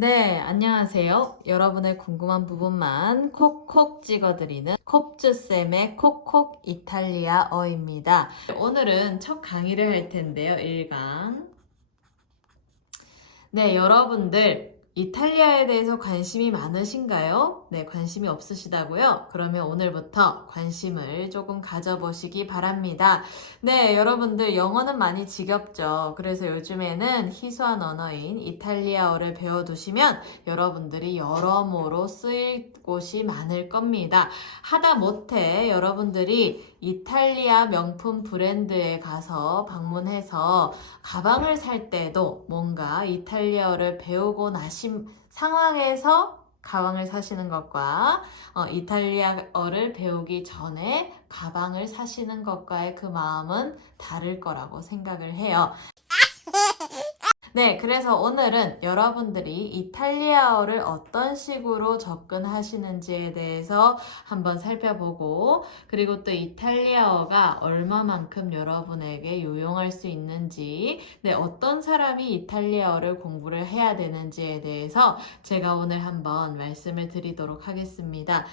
네, 안녕하세요. 여러분의 궁금한 부분만 콕콕 찍어드리는 콥즈쌤의 콕콕 이탈리아어입니다. 오늘은 첫 강의를 할 텐데요, 1강. 네, 여러분들 이탈리아에 대해서 관심이 많으신가요? 네, 관심이 없으시다고요? 그러면 오늘부터 관심을 조금 가져보시기 바랍니다. 네, 여러분들 영어는 많이 지겹죠. 그래서 요즘에는 희소한 언어인 이탈리아어를 배워두시면 여러분들이 여러모로 쓰일 곳이 많을 겁니다. 하다못해 여러분들이 이탈리아 명품 브랜드에 가서 방문해서 가방을 살 때도 뭔가 이탈리아어를 배우고 나신 상황에서 가방을 사시는 것과 이탈리아어를 배우기 전에 가방을 사시는 것과의 그 마음은 다를 거라고 생각을 해요. 네, 그래서 오늘은 여러분들이 이탈리아어를 어떤 식으로 접근하시는지에 대해서 한번 살펴보고, 그리고 또 이탈리아어가 얼마만큼 여러분에게 유용할 수 있는지, 네, 어떤 사람이 이탈리아어를 공부를 해야 되는지에 대해서 제가 오늘 한번 말씀을 드리도록 하겠습니다.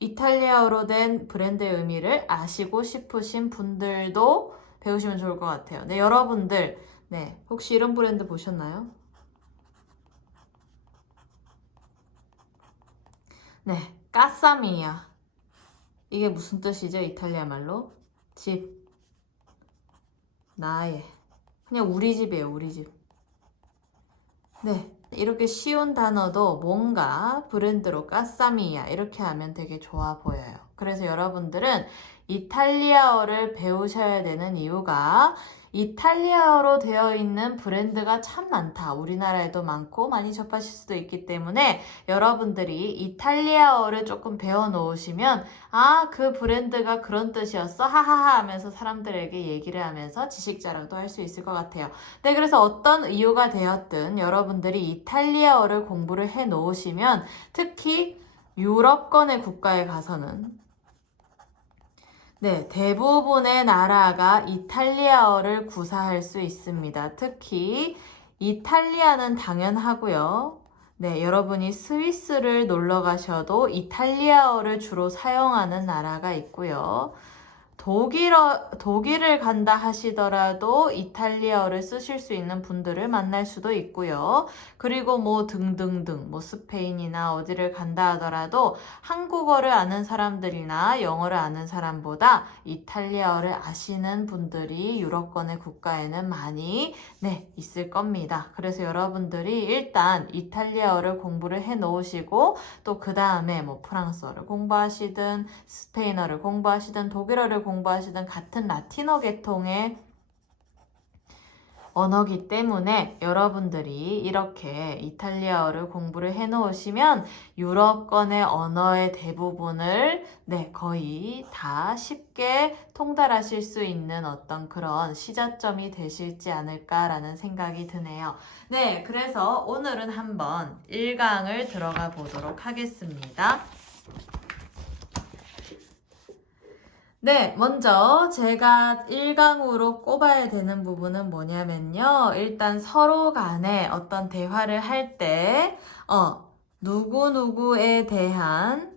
이탈리아어로 된 브랜드의 의미를 아시고 싶으신 분들도 배우시면 좋을 것 같아요. 네, 여러분들, 네, 혹시 이런 브랜드 보셨나요? 네, 까사미야. 이게 무슨 뜻이죠? 이탈리아 말로? 집, 나의. 그냥 우리 집이에요, 우리 집. 네, 이렇게 쉬운 단어도 뭔가 브랜드로 까사미야 이렇게 하면 되게 좋아 보여요. 그래서 여러분들은 이탈리아어를 배우셔야 되는 이유가 이탈리아어로 되어 있는 브랜드가 참 많다. 우리나라에도 많고 많이 접하실 수도 있기 때문에 여러분들이 이탈리아어를 조금 배워 놓으시면 아, 그 브랜드가 그런 뜻이었어? 하하하 하면서 사람들에게 얘기를 하면서 지식 자랑도 할 수 있을 것 같아요. 네, 그래서 어떤 이유가 되었든 여러분들이 이탈리아어를 공부를 해 놓으시면 특히 유럽권의 국가에 가서는 네, 대부분의 나라가 이탈리아어를 구사할 수 있습니다. 특히 이탈리아는 당연하고요. 네, 여러분이 스위스를 놀러 가셔도 이탈리아어를 주로 사용하는 나라가 있고요. 독일을 간다 하시더라도 이탈리아어를 쓰실 수 있는 분들을 만날 수도 있고요. 그리고 뭐 등등등, 뭐 스페인이나 어디를 간다 하더라도 한국어를 아는 사람들이나 영어를 아는 사람보다 이탈리아어를 아시는 분들이 유럽권의 국가에는 많이 있을 겁니다. 그래서 여러분들이 일단 이탈리아어를 공부를 해 놓으시고 또 그 다음에 뭐 프랑스어를 공부하시든 스페인어를 공부하시든 독일어를 공부하시든 같은 라틴어 계통의 언어기 때문에 여러분들이 이렇게 이탈리아어를 공부를 해 놓으시면 유럽권의 언어의 대부분을 거의 다 쉽게 통달하실 수 있는 어떤 그런 시작점이 되실지 않을까라는 생각이 드네요. 네, 그래서 오늘은 한번 1강을 들어가 보도록 하겠습니다. 네, 먼저 제가 1강으로 꼽아야 되는 부분은 뭐냐면요. 일단 서로 간에 어떤 대화를 할 때, 누구누구에 대한,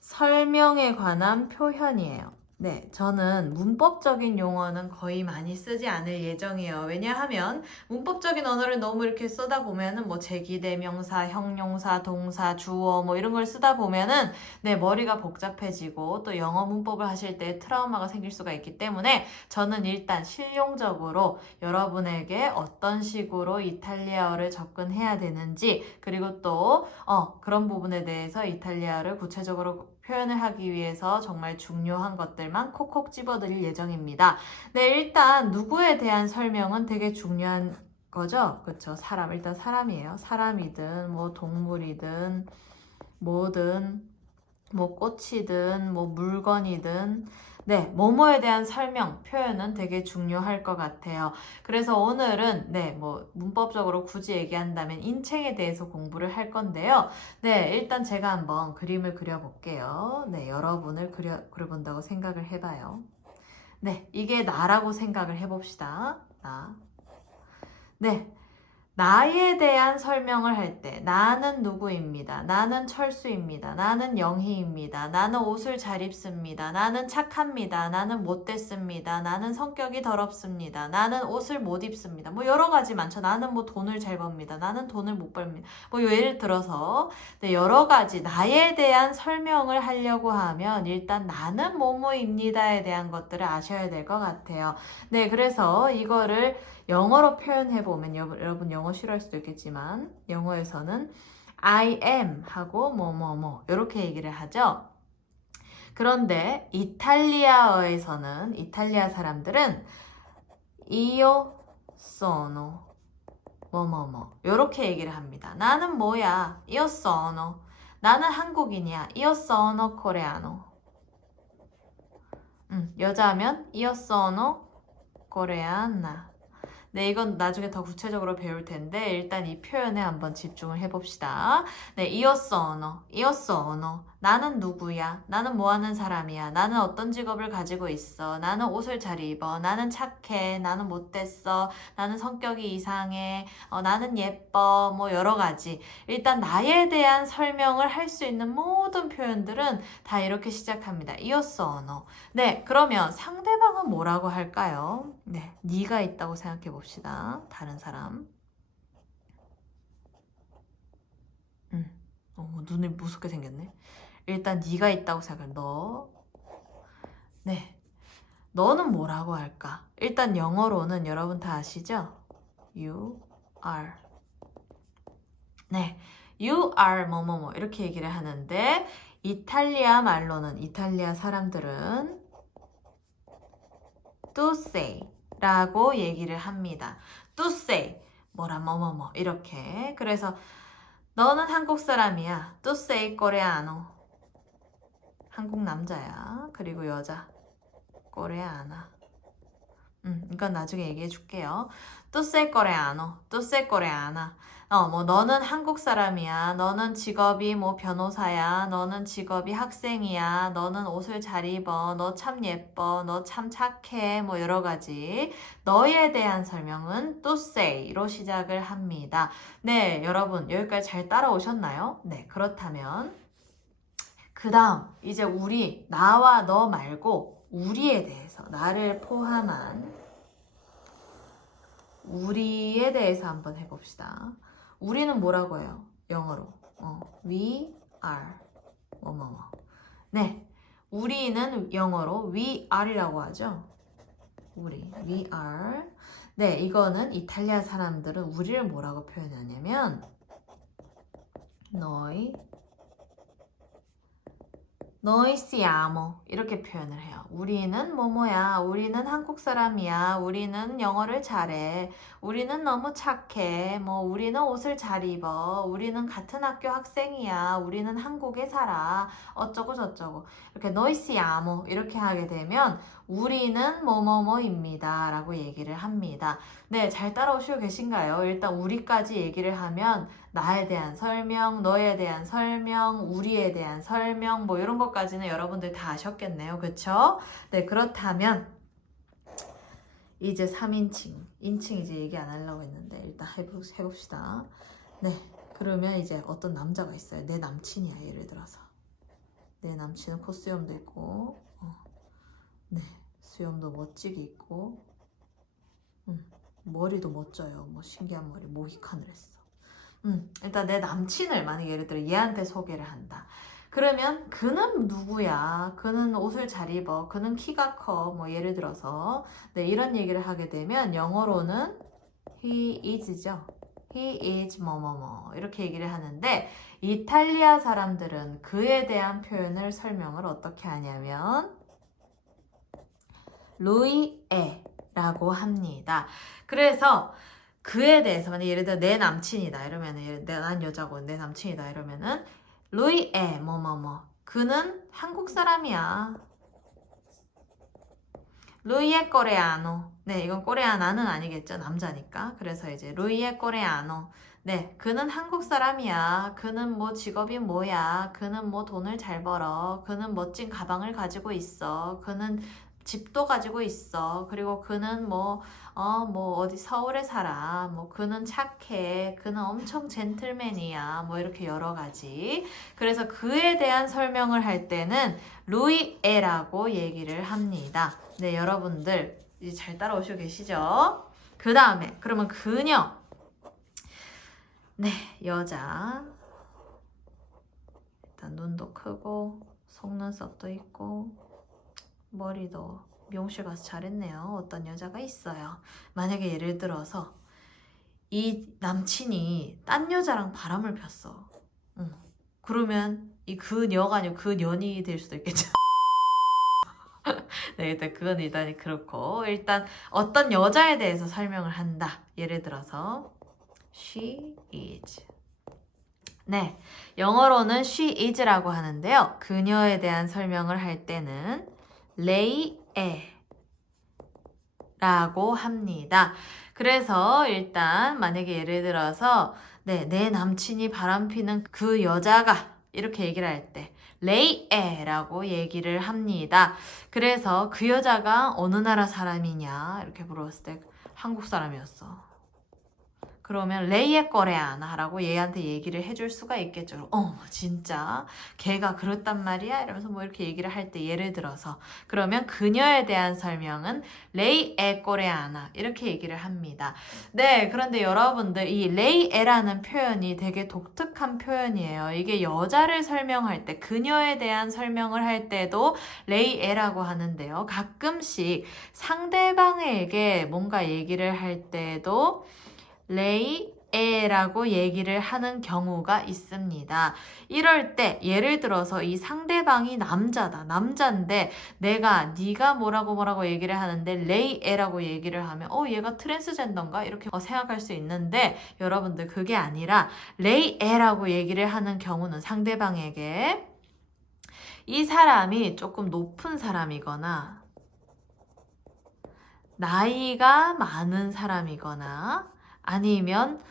설명에 관한 표현이에요. 네, 저는 문법적인 용어는 거의 많이 쓰지 않을 예정이에요. 왜냐하면 문법적인 언어를 너무 이렇게 쓰다 보면은 뭐 제기대명사, 형용사, 동사, 주어 뭐 이런 걸 쓰다 보면은 머리가 복잡해지고 또 영어 문법을 하실 때 트라우마가 생길 수가 있기 때문에 저는 일단 실용적으로 여러분에게 어떤 식으로 이탈리아어를 접근해야 되는지 그리고 또 그런 부분에 대해서 이탈리아어를 구체적으로 표현을 하기 위해서 정말 중요한 것들만 콕콕 집어드릴 예정입니다. 네, 일단 누구에 대한 설명은 되게 중요한 거죠. 그쵸? 일단 사람이에요. 사람이든 뭐 동물이든 뭐든 뭐 꽃이든 뭐 물건이든 네, 뭐뭐에 대한 설명, 표현은 되게 중요할 것 같아요. 그래서 오늘은 네, 뭐 문법적으로 굳이 얘기한다면 인칭에 대해서 공부를 할 건데요. 네, 일단 제가 한번 그림을 그려볼게요. 네, 여러분을 그려본다고 생각을 해봐요. 네, 이게 나라고 생각을 해봅시다. 나. 네, 나에 대한 설명을 할 때, 나는 누구입니다. 나는 철수입니다. 나는 영희입니다. 나는 옷을 잘 입습니다. 나는 착합니다. 나는 못됐습니다. 나는 성격이 더럽습니다. 나는 옷을 못 입습니다. 뭐 여러 가지 많죠. 나는 뭐 돈을 잘 법니다. 나는 돈을 못 벌입니다. 뭐 예를 들어서 네, 여러 가지 나에 대한 설명을 하려고 하면 일단 나는 뭐뭐입니다에 대한 것들을 아셔야 될 것 같아요. 네, 그래서 이거를 영어로 표현해보면 여러분 영어 싫어할 수도 있겠지만 영어에서는 I am 하고 뭐뭐뭐 이렇게 얘기를 하죠. 그런데 이탈리아어에서는 이탈리아 사람들은 io sono 뭐뭐뭐 이렇게 얘기를 합니다. 나는 뭐야? io sono 나는 한국인이야. io sono coreano 여자면 io sono coreana 네, 이건 나중에 더 구체적으로 배울 텐데 일단 이 표현에 한번 집중을 해봅시다. 네, io sono. 나는 누구야? 나는 뭐 하는 사람이야? 나는 어떤 직업을 가지고 있어? 나는 옷을 잘 입어. 나는 착해. 나는 못됐어. 나는 성격이 이상해. 나는 예뻐. 뭐 여러 가지. 일단 나에 대한 설명을 할 수 있는 모든 표현들은 다 이렇게 시작합니다. io sono. 네, 그러면 상대방은 뭐라고 할까요? 네, 네가 있다고 생각해 봅시다. 다른 사람. 눈이 무섭게 생겼네. 일단 네가 있다고 생각해. 너. 네, 너는 뭐라고 할까? 일단 영어로는 여러분 다 아시죠? You are. 네, you are 뭐뭐뭐 이렇게 얘기를 하는데 이탈리아 말로는 이탈리아 사람들은 to say 라고 얘기를 합니다. to say 뭐라 뭐뭐뭐 이렇게. 그래서 너는 한국 사람이야. to say coreano 한국 남자야. 그리고 여자 coreana 이건 나중에 얘기해 줄게요. to say coreano, to say coreana. 뭐 너는 한국 사람이야. 너는 직업이 뭐 변호사야. 너는 직업이 학생이야. 너는 옷을 잘 입어. 너 참 예뻐. 너 참 착해. 뭐 여러 가지. 너에 대한 설명은 to say로 시작을 합니다. 네, 여러분 여기까지 잘 따라오셨나요? 네, 그렇다면 그 다음 이제 우리 나와 너 말고 우리에 대해서 나를 포함한 우리에 대해서 한번 해봅시다. 우리는 뭐라고 해요? 영어로 we are 뭐뭐뭐. 네, 우리는 영어로 we are이라고 하죠. 우리 we are. 네, 이거는 이탈리아 사람들은 우리를 뭐라고 표현하냐면 noi siamo 이렇게 표현을 해요. 우리는 뭐뭐야. 우리는 한국 사람이야. 우리는 영어를 잘해. 우리는 너무 착해. 뭐 우리는 옷을 잘 입어. 우리는 같은 학교 학생이야. 우리는 한국에 살아. 어쩌고 저쩌고. 이렇게 noi siamo 이렇게 하게 되면 우리는 뭐뭐뭐입니다 라고 얘기를 합니다. 네, 잘 따라오시고 계신가요? 일단 우리까지 얘기를 하면 나에 대한 설명, 너에 대한 설명, 우리에 대한 설명 뭐 이런 것까지는 여러분들 다 아셨겠네요. 그쵸? 네, 그렇다면 이제 3인칭, 인칭 이제 얘기 안 하려고 했는데 일단 해봅시다. 네, 그러면 이제 어떤 남자가 있어요. 내 남친이야, 예를 들어서. 내 남친은 콧수염도 있고 네, 수염도 멋지게 있고 머리도 멋져요. 뭐 신기한 머리, 모히칸을 했어. 일단 내 남친을 만약에 예를 들어 얘한테 소개를 한다. 그러면 그는 누구야? 그는 옷을 잘 입어. 그는 키가 커. 뭐 예를 들어서 네, 이런 얘기를 하게 되면 영어로는 he is죠. he is 뭐뭐뭐 이렇게 얘기를 하는데 이탈리아 사람들은 그에 대한 표현을 설명을 어떻게 하냐면 lui è 라고 합니다. 그래서 그에 대해서 만약 예를 들어 내 남친이다 이러면은 난 여자고 내 남친이다 이러면은 lui è 뭐뭐뭐 그는 한국 사람이야. 루이에 코레아노. 네, 이건 코레아나는 아니겠죠. 남자니까. 그래서 이제 루이에 코레아노. 네, 그는 한국 사람이야. 그는 뭐 직업이 뭐야. 그는 뭐 돈을 잘 벌어. 그는 멋진 가방을 가지고 있어. 그는 집도 가지고 있어. 그리고 그는 뭐 어디 서울에 살아. 뭐 그는 착해. 그는 엄청 젠틀맨이야. 뭐 이렇게 여러 가지. 그래서 그에 대한 설명을 할 때는 루이에라고 얘기를 합니다. 네, 여러분들 이제 잘 따라오시고 계시죠? 그 다음에 그러면 그녀. 네, 여자. 일단 눈도 크고 속눈썹도 있고 머리도 미용실 가서 잘했네요. 어떤 여자가 있어요. 만약에 예를 들어서 이 남친이 딴 여자랑 바람을 폈어. 그러면 이 그녀가 아니고 그년이 될 수도 있겠죠. 네, 일단 그건 일단 그렇고 일단 어떤 여자에 대해서 설명을 한다. 예를 들어서 she is. 네, 영어로는 she is라고 하는데요. 그녀에 대한 설명을 할 때는 lay 라고 합니다. 그래서 일단 만약에 예를 들어서 네, 내 남친이 바람피는 그 여자가 이렇게 얘기를 할 때 레이에라고 얘기를 합니다. 그래서 그 여자가 어느 나라 사람이냐 이렇게 물었을 때 한국 사람이었어. 그러면 레이에 거래아나라고 얘한테 얘기를 해줄 수가 있겠죠. 진짜 걔가 그렇단 말이야 이러면서 뭐 이렇게 얘기를 할 때 예를 들어서 그러면 그녀에 대한 설명은 레이에 거래아나 이렇게 얘기를 합니다. 네, 그런데 여러분들 이 레이에라는 표현이 되게 독특한 표현이에요. 이게 여자를 설명할 때 그녀에 대한 설명을 할 때도 레이에라고 하는데요. 가끔씩 상대방에게 뭔가 얘기를 할 때도 레이에라고 얘기를 하는 경우가 있습니다. 이럴 때 예를 들어서 이 상대방이 남자다. 남자인데 네가 뭐라고 얘기를 하는데 레이에라고 얘기를 하면 얘가 트랜스젠더인가? 이렇게 생각할 수 있는데 여러분들 그게 아니라 레이에라고 얘기를 하는 경우는 상대방에게 이 사람이 조금 높은 사람이거나 나이가 많은 사람이거나 아니면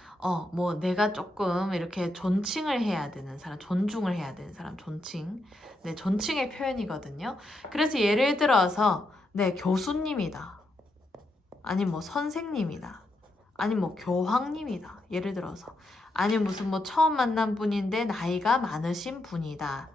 뭐 내가 조금 이렇게 존칭을 해야 되는 사람, 존중을 해야 되는 사람, 존칭. 네, 존칭의 표현이거든요. 그래서 예를 들어서 네, 교수님이다. 아니면 뭐 선생님이다. 아니면 뭐 교황님이다. 예를 들어서. 아니면 무슨 뭐 처음 만난 분인데 나이가 많으신 분이다.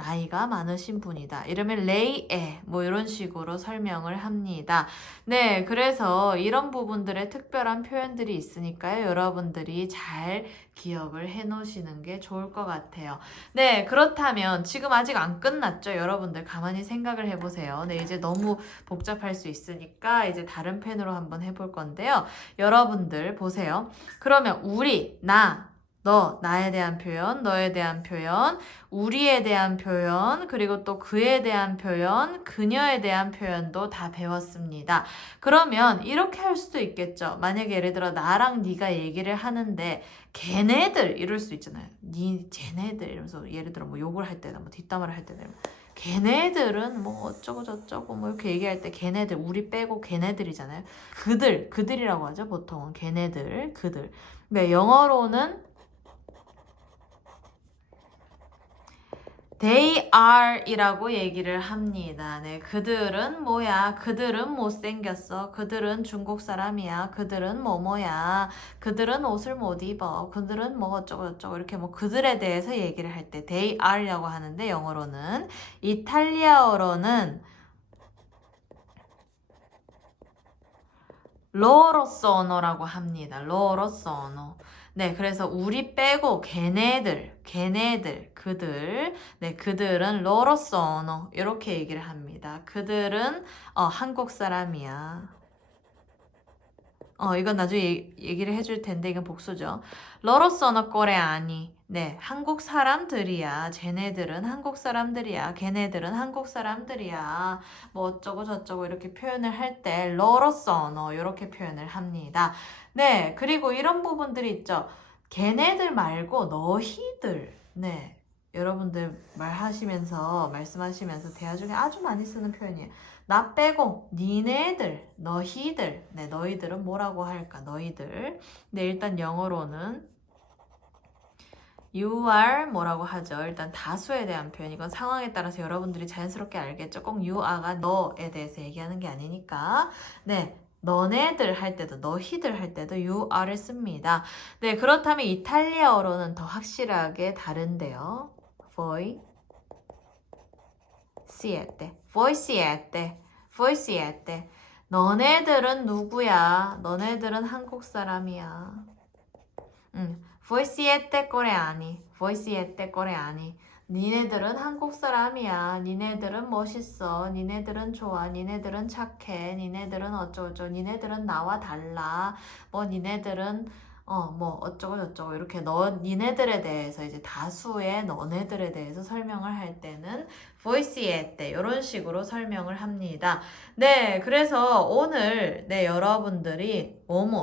나이가 많으신 분이다. 이러면 레이에 뭐 이런 식으로 설명을 합니다. 네, 그래서 이런 부분들의 특별한 표현들이 있으니까요. 여러분들이 잘 기억을 해 놓으시는 게 좋을 것 같아요. 네, 그렇다면 지금 아직 안 끝났죠? 여러분들 가만히 생각을 해보세요. 네, 이제 너무 복잡할 수 있으니까 이제 다른 펜으로 한번 해볼 건데요. 여러분들 보세요. 그러면 우리, 너, 나에 대한 표현, 너에 대한 표현, 우리에 대한 표현, 그리고 또 그에 대한 표현, 그녀에 대한 표현도 다 배웠습니다. 그러면 이렇게 할 수도 있겠죠. 만약에 예를 들어 나랑 네가 얘기를 하는데 걔네들 이럴 수 있잖아요. 쟤네들 이러면서 예를 들어 뭐 욕을 할 때나 뭐 뒷담화를 할 때나 걔네들은 뭐 어쩌고 저쩌고 뭐 이렇게 얘기할 때 걔네들 우리 빼고 걔네들이잖아요. 그들이라고 하죠. 보통은 걔네들, 그들. 네, 영어로는 They are 이라고 얘기를 합니다. 네, 그들은 뭐야? 그들은 못생겼어. 그들은 중국 사람이야. 그들은 뭐야? 그들은 옷을 못 입어. 그들은 뭐 어쩌고 이렇게 뭐 그들에 대해서 얘기를 할 때 they are라고 하는데 영어로는 이탈리아어로는 loro sono라고 합니다. loro sono. 네, 그래서 우리 빼고 걔네들, 그들, 네, 그들은 loro sono 이렇게 얘기를 합니다. 그들은 한국 사람이야. 이건 나중에 얘기를 해줄 텐데 이건 복수죠. loro sono coreani. 네, 한국 사람들이야. 쟤네들은 한국 사람들이야. 걔네들은 한국 사람들이야. 뭐 어쩌고 저쩌고 이렇게 표현을 할 때 loro sono 이렇게 표현을 합니다. 네, 그리고 이런 부분들이 있죠. 걔네들 말고 너희들. 네, 여러분들 말씀하시면서 대화 중에 아주 많이 쓰는 표현이에요. 나 빼고 니네들, 너희들. 네, 너희들은 뭐라고 할까? 너희들. 네, 일단 영어로는 you are 뭐라고 하죠. 일단 다수에 대한 표현. 이건 상황에 따라서 여러분들이 자연스럽게 알겠죠. 꼭 you are가 너에 대해서 얘기하는 게 아니니까. 네. 너네들 할 때도 너희들 할 때도 you are를 씁니다. 네, 그렇다면 이탈리아어로는 더 확실하게 다른데요. voi siete. 너네들은 누구야? 너네들은 한국 사람이야. voi siete coreani. 니네들은 한국 사람이야. 니네들은 멋있어. 니네들은 좋아. 니네들은 착해. 니네들은 어쩌고저쩌고. 니네들은 나와 달라. 뭐 니네들은 뭐 어쩌고저쩌고 이렇게 니네들에 대해서 이제 다수의 너네들에 대해서 설명을 할 때는 voi siete 이런 식으로 설명을 합니다. 네, 그래서 오늘 여러분들이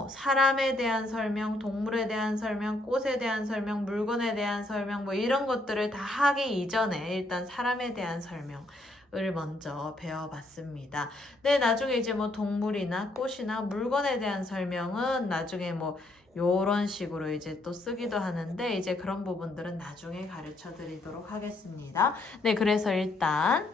사람에 대한 설명, 동물에 대한 설명, 꽃에 대한 설명, 물건에 대한 설명 뭐 이런 것들을 다 하기 이전에 일단 사람에 대한 설명 을 먼저 배워봤습니다. 네, 나중에 이제 뭐 동물이나 꽃이나 물건에 대한 설명은 나중에 뭐 요런 식으로 이제 또 쓰기도 하는데 이제 그런 부분들은 나중에 가르쳐 드리도록 하겠습니다. 네, 그래서 일단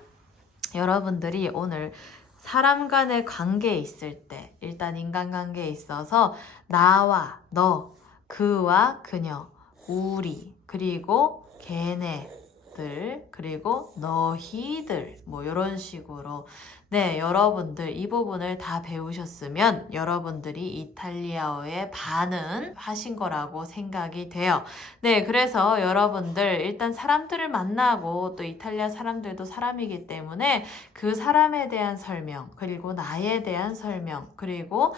여러분들이 오늘 사람 간의 관계에 있을 때 일단 인간관계에 있어서 나와 너, 그와 그녀, 우리, 그리고 걔네들, 그리고 너희들 뭐 이런 식으로 네, 여러분들 이 부분을 다 배우셨으면 여러분들이 이탈리아어의 반은 하신 거라고 생각이 돼요. 네, 그래서 여러분들 일단 사람들을 만나고 또 이탈리아 사람들도 사람이기 때문에 그 사람에 대한 설명, 그리고 나에 대한 설명, 그리고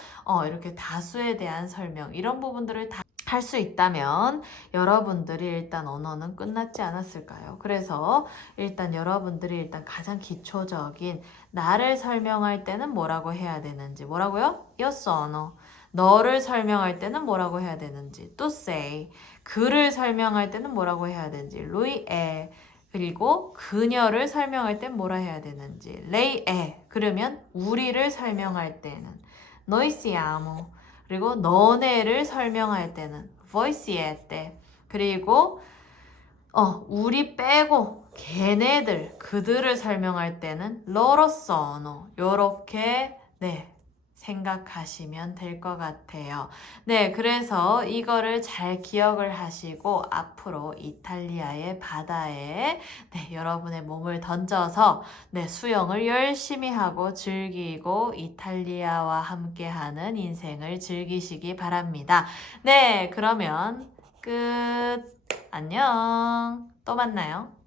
이렇게 다수에 대한 설명 이런 부분들을 다 할 수 있다면 여러분들이 일단 언어는 끝났지 않았을까요? 그래서 일단 여러분들이 일단 가장 기초적인 나를 설명할 때는 뭐라고 해야 되는지 뭐라고요? io sono. 너를 설명할 때는 뭐라고 해야 되는지 tu sei. 그를 설명할 때는 뭐라고 해야 되는지 lui è. 그리고 그녀를 설명할 땐 뭐라 해야 되는지 lei è. 그러면 우리를 설명할 때는 noi siamo. 그리고 너네를 설명할 때는 voi siete. 그리고 우리 빼고 걔네들, 그들을 설명할 때는 loro sono. 요렇게 생각하시면 될 것 같아요. 네, 그래서 이거를 잘 기억을 하시고 앞으로 이탈리아의 바다에 여러분의 몸을 던져서 수영을 열심히 하고 즐기고 이탈리아와 함께하는 인생을 즐기시기 바랍니다. 네, 그러면 끝. 안녕. 또 만나요.